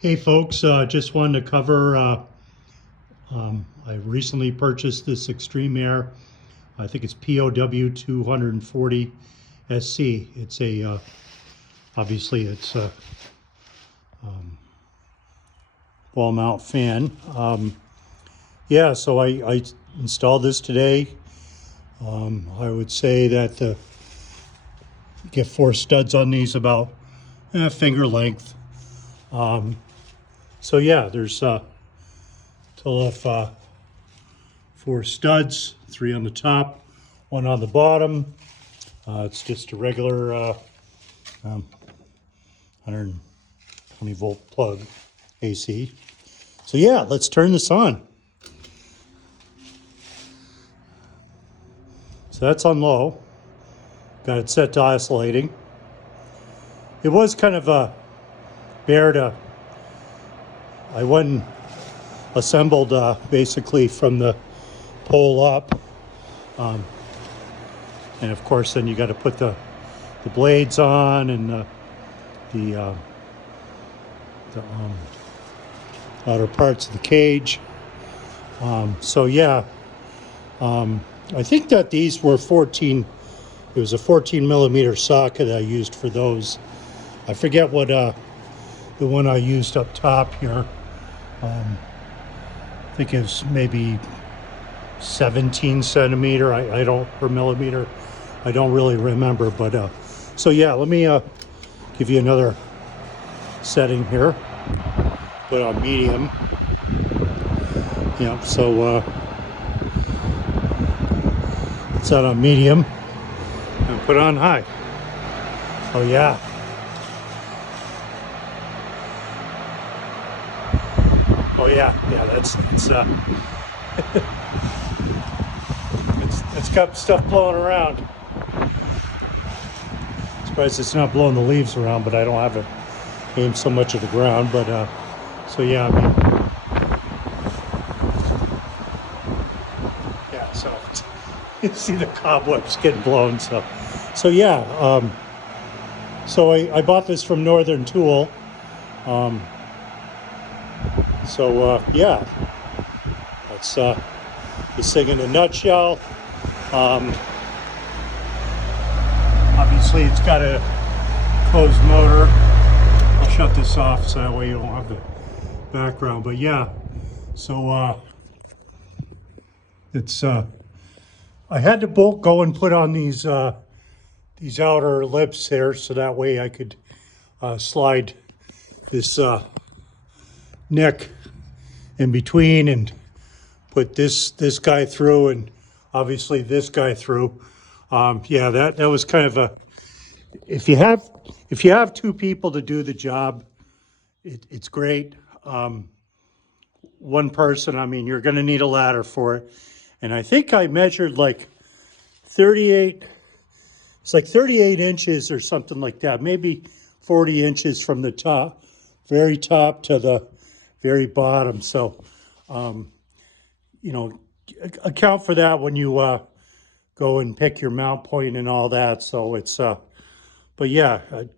Hey folks, just wanted to cover, I recently purchased this Extreme Air. I think it's POW240SC. It's a, obviously it's a wall mount fan. Yeah, so I installed this today. I would say that you get 4 studs on these about finger length. So yeah, there's total of 4 studs, 3 on the top, 1 on the bottom. It's just a regular 120 volt plug AC. So yeah, let's turn this on. So that's on low. Got it set to oscillating. It was kind of a bear to, I went and assembled basically from the pole up. And of course then you got to put the blades on and the outer parts of the cage. So yeah, I think that these were 14, it was a 14 millimeter socket I used for those. I forget what the one I used up top here. I think it's maybe 17 centimeter, I don't, per millimeter. I don't really remember, but so yeah, let me give you another setting here. Put on medium. Yeah, so set on medium and put on high. Oh yeah. Oh yeah, that's it's got stuff blowing around. Surprised it's not blowing the leaves around, but I don't have it aimed so much at the ground. But so yeah, I mean, yeah. So you see the cobwebs getting blown. So yeah. So I bought this from Northern Tool. Yeah, that's this thing in a nutshell. Obviously it's got a closed motor. I'll shut this off so that way you don't have the background. But yeah, so it's I had to go and put on these outer lips there so that way I could slide this neck in between and put this guy through and obviously this guy through. Yeah, that was kind of a, if you have 2 people to do the job, it's great. One person, I mean, you're going to need a ladder for it. And I think I measured like 38, it's like 38 inches or something like that, maybe 40 inches from the top, very top to the very bottom. So, you know, account for that when you go and pick your mount point and all that. So it's, but yeah, you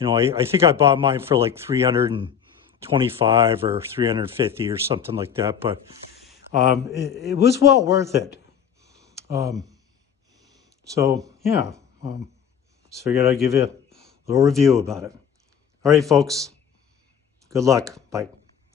know, I think I bought mine for like 325 or 350 or something like that. But it was well worth it. So yeah, just figured I'd give you a little review about it. All right, folks, good luck. Bye.